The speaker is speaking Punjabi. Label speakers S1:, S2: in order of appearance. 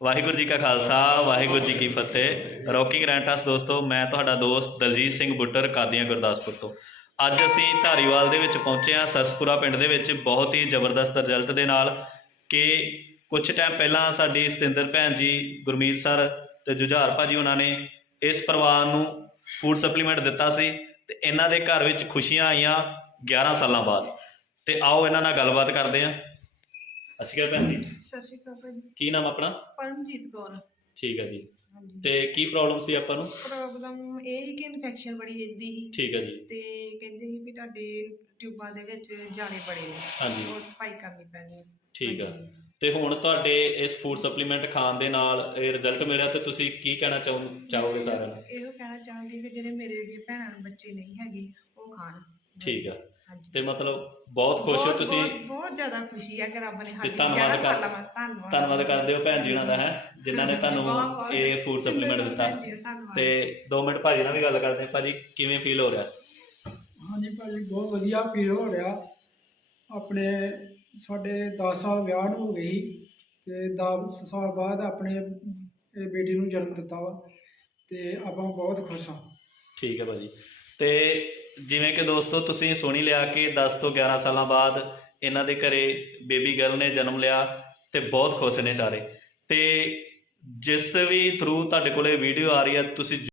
S1: ਵਾਹਿਗੁਰੂ ਜੀ ਕਾ ਖਾਲਸਾ ਵਾਹਿਗੁਰੂ ਜੀ ਕੀ ਫਤਿਹ। ਰੌਕੀ ਗਰੈਂਟਸ ਦੋਸਤੋ, ਮੈਂ ਤੁਹਾਡਾ ਦੋਸਤ ਦਲਜੀਤ ਸਿੰਘ ਬੁੱਟਰ ਕਾਦੀਆਂ ਗੁਰਦਾਸਪੁਰ ਤੋਂ। ਅੱਜ ਅਸੀਂ ਧਾਰੀਵਾਲ ਦੇ ਵਿੱਚ ਪਹੁੰਚੇ ਹਾਂ, ਸਸਪੁਰਾ ਪਿੰਡ ਦੇ ਵਿੱਚ, ਬਹੁਤ ਹੀ ਜ਼ਬਰਦਸਤ ਰਿਜ਼ਲਟ ਦੇ ਨਾਲ। ਕਿ ਕੁਛ ਟਾਈਮ ਪਹਿਲਾਂ ਸਾਡੀ ਸਤਿੰਦਰ ਭੈਣ ਜੀ, ਗੁਰਮੀਤ ਸਰ ਅਤੇ ਜੁਝਾਰ ਭਾਜੀ ਉਹਨਾਂ ਨੇ ਇਸ ਪਰਿਵਾਰ ਨੂੰ ਫੂਡ ਸਪਲੀਮੈਂਟ ਦਿੱਤਾ ਸੀ ਅਤੇ ਇਹਨਾਂ ਦੇ ਘਰ ਵਿੱਚ ਖੁਸ਼ੀਆਂ ਆਈਆਂ 11 ਸਾਲਾਂ ਬਾਅਦ। ਅਤੇ ਆਓ ਇਹਨਾਂ ਨਾਲ ਗੱਲਬਾਤ ਕਰਦੇ ਹਾਂ। ਸਤਿ ਸ਼੍ਰੀ ਅਕਾਲ ਭੈਣ ਜੀ।
S2: ਸਤਿ ਸ਼੍ਰੀ ਅਕਾਲ ਭਾਜੀ।
S1: ਕੀ ਨਾਮ ਆਪਣਾ?
S2: ਪਰਮਜੀਤ ਕੌਰ।
S1: ਠੀਕ ਹੈ ਜੀ।
S2: ਹਾਂਜੀ।
S1: ਤੇ ਕੀ ਪ੍ਰੋਬਲਮ ਸੀ ਆਪਾਂ ਨੂੰ?
S2: ਪ੍ਰੋਬਲਮ ਇਹ ਸੀ ਕਿ ਇਨਫੈਕਸ਼ਨ ਬੜੀ ਰਹਿੰਦੀ ਸੀ।
S1: ਠੀਕ ਹੈ ਜੀ।
S2: ਤੇ ਕਹਿੰਦੇ ਸੀ ਵੀ ਤੁਹਾਡੇ ਟਿਊਬਾਂ ਦੇ ਵਿੱਚ ਜਾਲੇ ਬੜੇ ਨੇ।
S1: ਹਾਂਜੀ।
S2: ਉਹ ਸਫਾਈ ਕਰਨੀ ਪੈਣੀ ਹੈ।
S1: ਠੀਕ ਆ। ਤੇ ਹੁਣ ਤੁਹਾਡੇ ਇਸ ਫੂਡ ਸਪਲੀਮੈਂਟ ਖਾਣ ਦੇ ਨਾਲ ਇਹ ਰਿਜ਼ਲਟ ਮਿਲਿਆ ਤੇ ਤੁਸੀਂ ਕੀ ਕਹਿਣਾ ਚਾਹੋਗੇ ਸਾਰਿਆਂ ਨੂੰ?
S2: ਇਹੋ ਕਹਿਣਾ ਚਾਹਾਂਗੀ ਕਿ ਜਿਹੜੇ ਮੇਰੇ ਵੀ ਭੈਣਾਂ ਨੂੰ ਬੱਚੇ ਨਹੀਂ ਹੈਗੇ ਉਹ ਖਾਣ।
S1: ਠੀਕ ਆ।
S2: ਹਾਂਜੀ।
S1: ਤੇ ਮਤਲਬ ਬਹੁਤ ਖੁਸ਼ ਹੋ ਤੁਸੀਂ?
S2: ਬਹੁਤ ਜ਼ਿਆਦਾ ਖੁਸ਼ੀ ਹੈ ਕਿ ਰੱਬ ਨੇ
S1: ਤੇ
S2: ਸਾਡੀ
S1: ਧੰਨਵਾਦ ਕਰਦੇ ਹੋ ਭੈਣ ਜੀ ਉਹਨਾਂ ਦਾ, ਹੈ ਜਿਨ੍ਹਾਂ ਨੇ ਤੁਹਾਨੂੰ ਇਹ ਫੂਡ ਸਪਲੀਮੈਂਟ ਦਿੱਤਾ। ਤੇ 2 ਮਿੰਟ ਭਾਜੀ ਨਾਲ ਵੀ ਗੱਲ ਕਰਦੇ। ਭਾਜੀ ਕਿਵੇਂ ਫੀਲ ਹੋ ਰਿਹਾ?
S3: ਹਾਂਜੀ ਭਾਜੀ, ਬਹੁਤ ਵਧੀਆ ਫੀਲ ਹੋ ਰਿਹਾ। ਆਪਣੇ ਸਾਡੇ 10 ਸਾਲ ਵਿਆਹ ਨੂੰ ਹੋ ਗਈ ਅਤੇ 10 ਸਾਲ ਬਾਅਦ ਆਪਣੇ ਇਹ ਬੇਟੀ ਨੂੰ ਜਨਮ ਦਿੱਤਾ ਵਾ ਅਤੇ ਆਪਾਂ ਬਹੁਤ ਖੁਸ਼ ਹਾਂ। ਠੀਕ
S1: ਹੈ ਭਾਜੀ। ਤੇ ਜਿਵੇਂ ਕਿ ਦੋਸਤੋ ਤੁਸੀਂ ਸੁਣ ਹੀ ਲਿਆ ਕਿ 10 ਤੋਂ 11 ਸਾਲਾਂ ਬਾਅਦ ਇਹਨਾਂ ਦੇ ਘਰੇ ਬੇਬੀ ਗਰਲ ਨੇ ਜਨਮ ਲਿਆ ਅਤੇ ਬਹੁਤ ਖੁਸ਼ ਨੇ ਸਾਰੇ। ਅਤੇ ਜਿਸ ਵੀ ਥਰੂ ਤੁਹਾਡੇ ਕੋਲ ਵੀਡੀਓ ਆ ਰਹੀ ਹੈ, ਤੁਸੀਂ